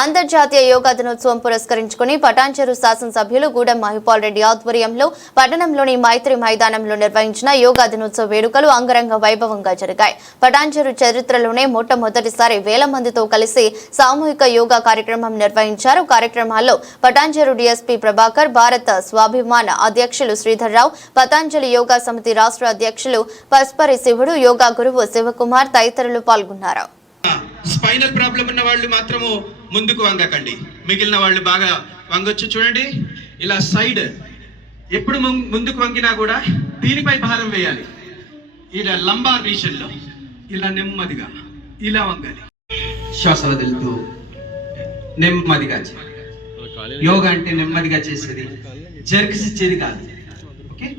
అంతర్జాతీయ యోగా దినోత్సవం పురస్కరించుకుని పటాన్చెరు శాసనసభ్యులు గూడెం మహిపాల్ రెడ్డి ఆధ్వర్యంలో పట్టణంలోని మైత్రి మైదానంలో నిర్వహించిన యోగా దినోత్సవ వేడుకలు అంగరంగ వైభవంగా జరిగాయి. పటాన్చెరు చరిత్రలోనే మొట్టమొదటిసారి వేల మందితో కలిసి సామూహిక యోగా కార్యక్రమం నిర్వహించారు. కార్యక్రమాల్లో పటాన్చెరు డీఎస్పీ ప్రభాకర్ భారత స్వాభిమాన అధ్యక్షులు శ్రీధర్రావు పతాంజలి యోగా సమితి రాష్ట్ర అధ్యక్షులు పస్పరి శివుడు యోగా గురువు శివకుమార్ తదితరులు పాల్గొన్నారు. స్పైనల్ ప్రాబ్లం ఉన్న వాళ్ళు మాత్రము ముందుకు వంగకండి. మిగిలిన వాళ్ళు బాగా వంగొచ్చు చూడండి. ఇలా సైడ్ ఎప్పుడు ముందుకు వంగినా కూడా దీనిపై భారం వేయాలి. ఇలా లంబార్ రీజన్లో ఇలా నెమ్మదిగా ఇలా వంగాలి. శ్వాస వదులుతూ నెమ్మదిగా యోగా అంటే నెమ్మదిగా చేసేది. జర్క్స్ ఇచ్చేది కాదు. ఓకే?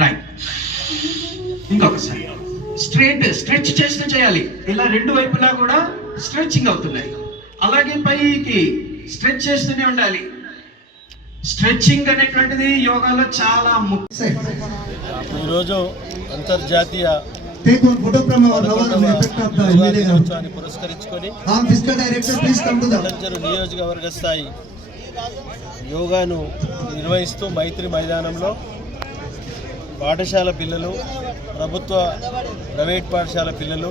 రైట్. ఇంకొకసారి. స్ట్రైట్ స్ట్రెచ్ చేస్తూ చేయాలి. ఇలా రెండు వైపులా కూడా స్ట్రెచ్చింగ్ అవుతున్నాయి. అలాగే పైకి స్ట్రెచ్ చేస్తూనే ఉండాలి. స్ట్రెచ్చింగ్ అనేటువంటిది యోగాలో చాలా ముఖ్యం. ఈరోజు అంతర్జాతీయ. దినోత్సవాన్ని పురస్కరించుకొని నియోజకవర్గ స్థాయి యోగాను నిర్వహిస్తూ మైత్రి మైదానంలో పాఠశాల పిల్లలు ప్రభుత్వ ప్రైవేట్ పాఠశాల పిల్లలు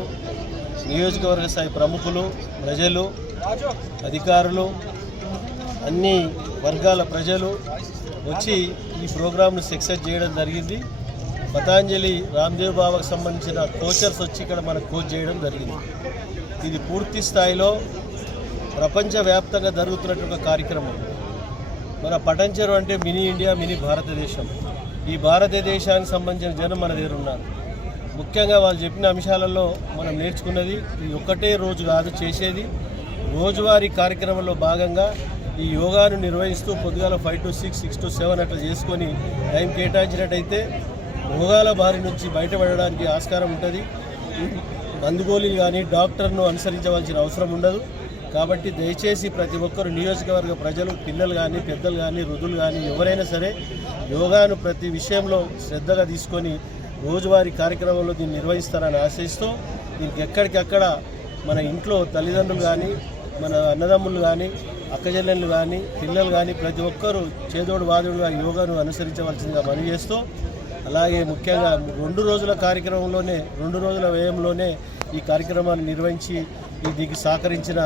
నియోజకవర్గ స్థాయి ప్రముఖులు ప్రజలు అధికారులు అన్ని వర్గాల ప్రజలు వచ్చి ఈ ప్రోగ్రాంను సక్సెస్ చేయడం జరిగింది. పతాంజలి రామ్దేవ్ బాబాకు సంబంధించిన కోచర్స్ వచ్చి ఇక్కడ మనకు కోచ్ చేయడం జరిగింది. ఇది పూర్తి స్థాయిలో ప్రపంచవ్యాప్తంగా జరుగుతున్నటువంటి ఒక కార్యక్రమం. మన పటంచెరు అంటే మినీ ఇండియా మినీ భారతదేశం. ఈ భారతదేశానికి సంబంధించిన జనం మన దగ్గర ఉన్నారు. ముఖ్యంగా వాళ్ళు చెప్పిన అంశాలలో మనం నేర్చుకున్నది ఇది ఒక్కటే రోజు కాదు చేసేది. రోజువారీ కార్యక్రమంలో భాగంగా ఈ యోగాను నిర్వహిస్తూ పొద్దుగాల five to six six to seven అట్లా చేసుకొని టైం కేటాయించినట్టయితే రోగాల బారి నుంచి బయటపడడానికి ఆస్కారం ఉంటుంది. మందుగోళీలు కానీ డాక్టర్ను అనుసరించవలసిన అవసరం ఉండదు. కాబట్టి దయచేసి ప్రతి ఒక్కరు నియోజకవర్గ ప్రజలు పిల్లలు కానీ పెద్దలు కానీ వృద్ధులు కానీ ఎవరైనా సరే యోగాను ప్రతి విషయంలో శ్రద్ధగా తీసుకొని రోజువారీ కార్యక్రమంలో దీన్ని నిర్వహిస్తారని ఆశిస్తూ దీనికి ఎక్కడికక్కడ మన ఇంట్లో తల్లిదండ్రులు కానీ మన అన్నదమ్ములు కానీ అక్కజల్లెళ్ళు కానీ పిల్లలు కానీ ప్రతి ఒక్కరూ చేదోడు వాదుడుగా యోగాను అనుసరించవలసిందిగా మనవి చేస్తూ అలాగే ముఖ్యంగా రెండు రోజుల కార్యక్రమంలోనే రెండు రోజుల వ్యయంలోనే ఈ కార్యక్రమాన్ని నిర్వహించి దీనికి సహకరించిన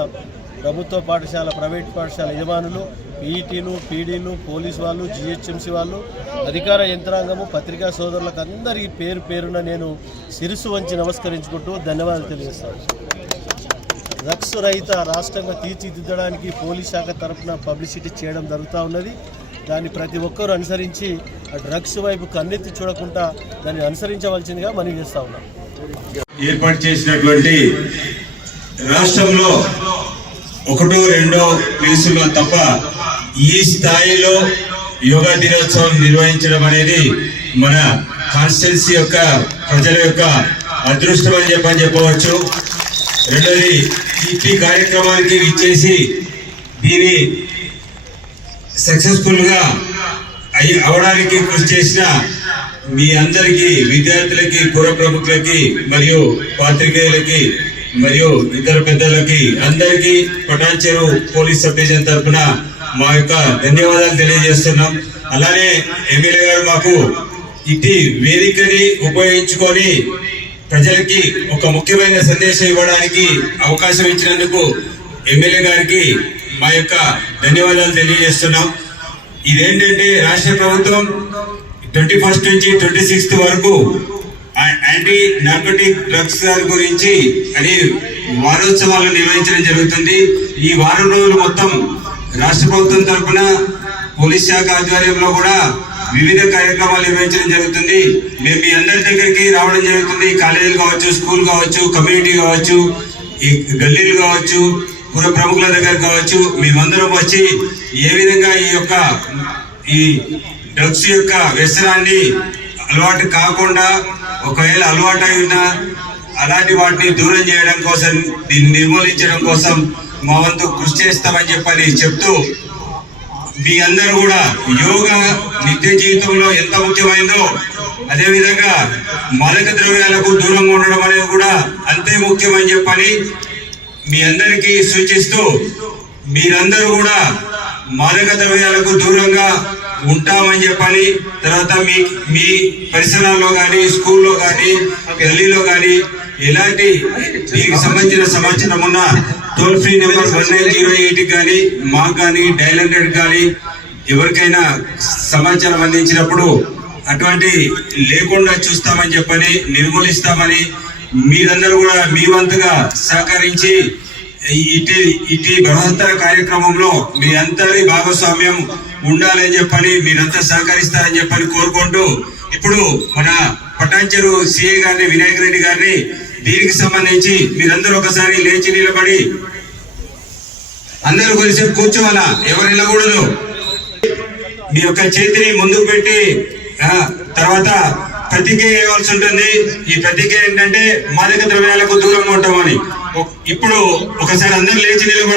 ప్రభుత్వ పాఠశాల ప్రైవేట్ పాఠశాల యజమానులు పీఈటీలు పీడీలు పోలీస్ వాళ్ళు జిహెచ్ఎంసీ వాళ్ళు అధికార యంత్రాంగము పత్రికా సోదరులకు అందరికీ పేరు పేరున నేను సిరుసు వంచి నమస్కరించుకుంటూ ధన్యవాదాలు తెలియజేస్తాను. డ్రగ్స్ రహిత రాష్ట్రంగా తీర్చిదిద్దడానికి పోలీస్ శాఖ తరఫున పబ్లిసిటీ చేయడం జరుగుతూ ఉన్నది. దాన్ని ప్రతి ఒక్కరూ అనుసరించి ఆ డ్రగ్స్ వైపు కన్నెత్తి చూడకుండా దాన్ని అనుసరించవలసిందిగా మనం చేస్తూ ఉన్నాం. ఏర్పాటు చేసినటువంటి రాష్ట్రంలో ఒకటో రెండో ప్లేసుల్లో తప్ప ఈ స్థాయిలో యోగా దినోత్సవం నిర్వహించడం అనేది మన కాన్స్టిట్యున్సీ యొక్క ప్రజల యొక్క అదృష్టం అని చెప్పని చెప్పవచ్చు. రెండోది ఈ కార్యక్రమానికి ఇచ్చేసి దీని సక్సెస్ఫుల్గా అయి అవడానికి కృషి చేసిన మీ అందరికీ విద్యార్థులకి పుర ప్రముఖులకి మరియు పాత్రికేయులకి మరియు ఇద్దరు పెద్దలకి అందరికీ పటాన్చెరు పోలీస్ సబ్ డివిజన్ తరఫున మా యొక్క ధన్యవాదాలు తెలియజేస్తున్నాం. అలానే ఎమ్మెల్యే గారు మాకు ఇటు వేదికని ఉపయోగించుకొని ప్రజలకి ఒక ముఖ్యమైన సందేశం ఇవ్వడానికి అవకాశం ఇచ్చినందుకు ఎమ్మెల్యే గారికి మా యొక్క ధన్యవాదాలు తెలియజేస్తున్నాం. ఇదేంటంటే రాష్ట్ర ప్రభుత్వం ట్వంటీ ఫస్ట్ నుంచి ట్వంటీ సిక్స్త్ వరకు యాంటీ నార్కోటిక్ డ్రగ్స్ గురించి అనే వారోత్సవాలు నిర్వహించడం జరుగుతుంది. ఈ వారం రోజులు మొత్తం రాష్ట్ర ప్రభుత్వం తరఫున పోలీస్ శాఖ ఆధ్వర్యంలో కూడా వివిధ కార్యక్రమాలు నిర్వహించడం జరుగుతుంది. మేము మీ అందరి దగ్గరికి రావడం జరుగుతుంది. కాలేజీలు కావచ్చు స్కూల్ కావచ్చు కమ్యూనిటీ కావచ్చు ఈ గల్లీలు కావచ్చు పుర ప్రముఖుల దగ్గర కావచ్చు మేమందరం వచ్చి ఏ విధంగా ఈ యొక్క ఈ డ్రగ్స్ యొక్క వ్యసనాన్ని అలవాటు కాకుండా ఒకవేళ అలవాటు అయినా అలాంటి వాటిని దూరం చేయడం కోసం దీన్ని నిర్మూలించడం కోసం మా వంతు కృషి చేస్తామని చెప్పని చెప్తూ మీ అందరూ కూడా యోగా నిత్య జీవితంలో ఎంత ముఖ్యమైందో అదేవిధంగా మాదక ద్రవ్యాలకు దూరంగా ఉండడం అనేది కూడా అంతే ముఖ్యమని చెప్పని మీ అందరికీ సూచిస్తూ మీరందరూ కూడా మాదక ద్రవ్యాలకు దూరంగా ఉంటామని చెప్పని తర్వాత మీ మీ పరిసరాల్లో కానీ స్కూల్లో కానీ గల్లీలో కానీ ఎలాంటి దీనికి సంబంధించిన సమాచారం ఉన్న toll free number one nine zero eight కానీ మాకు కానీ డైల్ హండ్రెడ్ కానీ ఎవరికైనా సమాచారం అందించినప్పుడు అటువంటి లేకుండా చూస్తామని చెప్పని నిర్మూలిస్తామని మీరందరూ కూడా మీ వంతుగా సహకరించి ఇటీ ఇటీ బృహత్తర కార్యక్రమంలో మీ అందరి భాగస్వామ్యం ఉండాలని చెప్పని మీరంతా సహకరిస్తారని చెప్పని కోరుకుంటూ ఇప్పుడు మన పటాన్చెరు సిఐ గారిని వినాయక్ రెడ్డి గారిని దీనికి సంబంధించి మీరందరూ ఒకసారి లేచి నిలబడి అందరూ కొద్దిసేపు కూర్చోవాలా? ఎవరు వెళ్ళకూడదు మీ యొక్క చేతిని ముందుకు పెట్టి తర్వాత ప్రతిజ్ఞ చేయవలసి ఉంటుంది. ఈ ప్రతిజ్ఞ ఏంటంటే మాదక ద్రవ్యాలకు దూరంగా ఉంటామని. ఇప్పుడు ఒకసారి అందరూ లేచి నిలబడాలి.